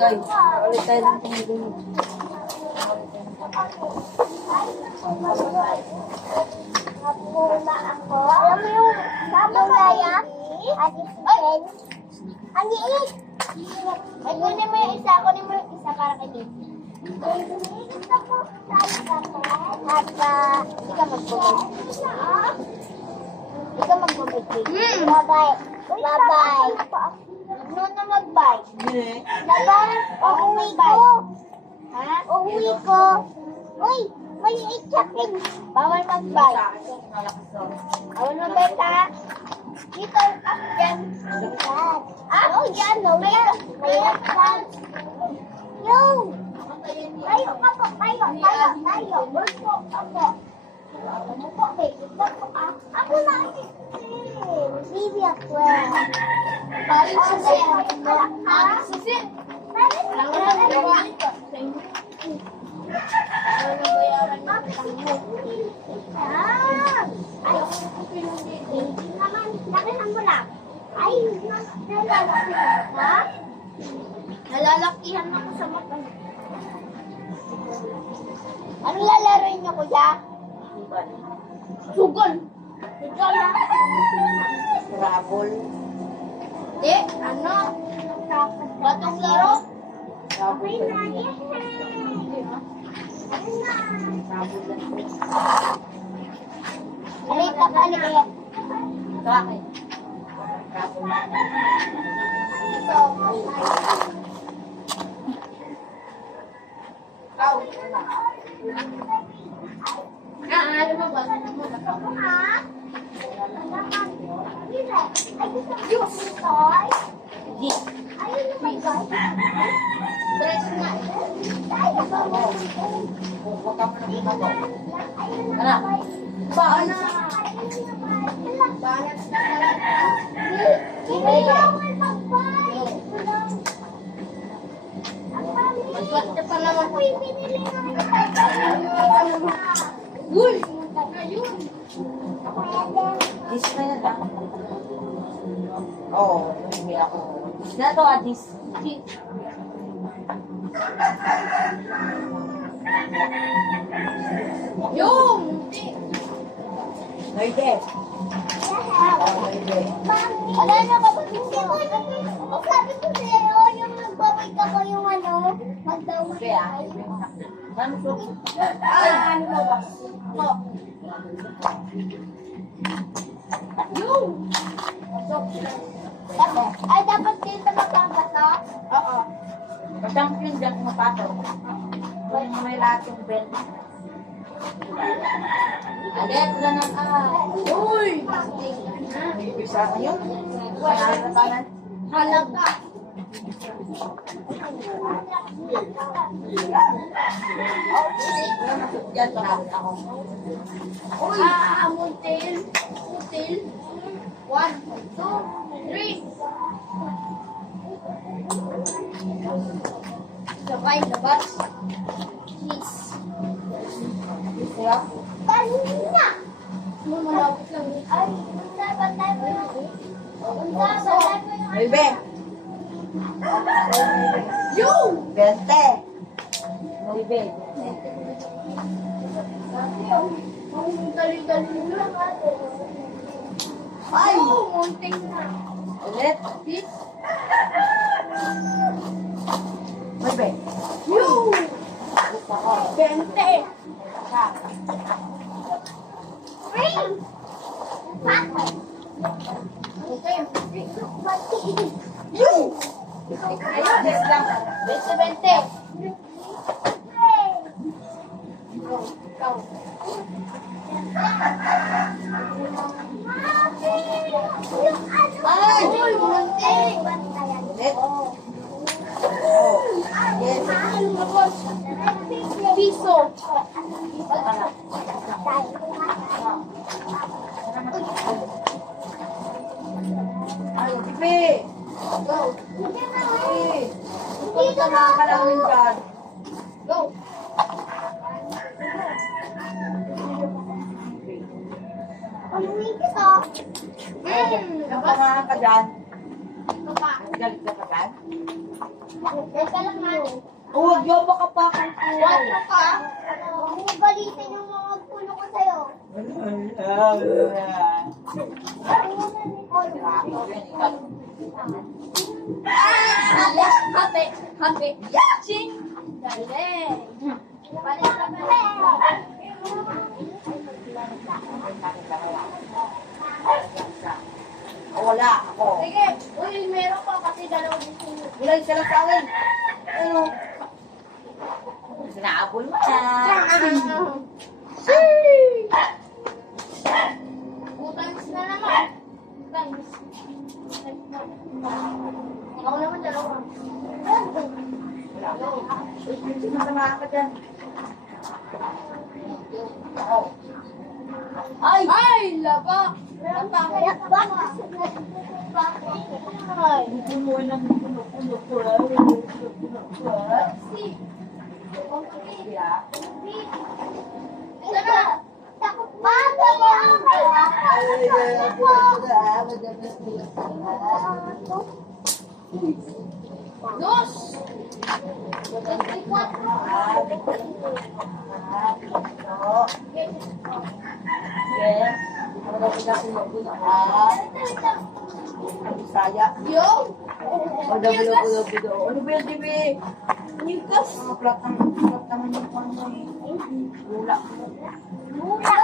Guys, ulit tayo ng tumulong. Muna ako. Alam mo yung sama kaya? Addiction. Ang liit. Ay, kunin mo yung isa. Kunin mo yung isa para kay Daisy. Gusto ko salsa mo. At hindi ka magbubay. Hindi ka magbubay. Bye-bye. Bye-bye. Ano na mag-bye? Bye-bye. Uuwi ko. Ha? Uuwi ko. Uy, maliit sa akin. Bawal mag-bye. Bawal mag-bye ka. Dito, up dyan. Oh, dyan. Mayroon ka. Yung. Tayo ka po. Tayo. Bulpo. Ako. Bulpo, baby. Bulpo ka. Ako na. Baby ako. Paling susin. Ha? Susin. Nalalakihan ako sa mata. Anong lalaroin niyo, kuya? Sugal. Sugal na. Rabol. Hindi, ano? Batong laro? Rabol. Alita ka niya. Bakit? Ano mo ba? Ayos! Ayun naman ba? Dress na. Huwag ka muna bumago. Anak. Baan na. Balance na talaga. Hindi bawal mag-buy. Maswerte pa naman. Uy, binili namin. Uy! Ayun. Dis na yan, Oo, hindi ako. Dis na to, Adis. Yung! Noide. Wala na ba? Sabi ko sa'yo, yung nagbabay ka ko yung ano, magdawin. Kaya, ano to? Ano na ba? Yung! Ay, dapat dito magkabasa? Oo. Champion dyan kumapasok. May lahat yung belt. Alet, ganun Uy! Isa yun. Panalatanan. Halaga! Yan, panalo ako. Uy! Muntil! Muntil! 1, 2, 3! Sabay, labas! Please! Kaya, Kanina! Malapit lang. Ay, dapat tayo mo na. Dapat tayo mo na. Bebe. Yung! 20. Bebe. Ang dali-dali lang ate. Ay! Munting na. Ulit. Please? Bebe. Yung! Gusto ko. 20! Sa. Ring! Bakit? Okay. Yung! Ayun, yes lang. 20. Ay! Uy, munting! Ulit. Oh. Yes. piso. Ay, Tipi! Go. Tipi! Hindi Ito na ang kalawin dyan. Go. Paluin kita. Napangahan ka dyan. Ito pa. Galit ka pa dyan. Teka lang nga. Huwag yun, baka pa kang What mo ka? Huwag mo balitin yung mga puno ko sa'yo. Hati. Hati. Hati. Yaching. Galing. Balik ka pa. Wala ako. Sige. Uy, meron pa kasi dalawa dito. Wala yung sila sa akin. Ano? Sinaabol mo na. Utangis na naman. Utangis. Ako naman dalawa. Sinasamahan ka dyan. Ay! Ay! Laba! Laba! Ay! Hindi mo lang puno-puno ko. Si! Yeah. Ito na! Takot ba? Dos! 24! Saya. Yo! Ano ba yung TV? Nikas! Plak naman yung pang mo eh. Wala. Lula.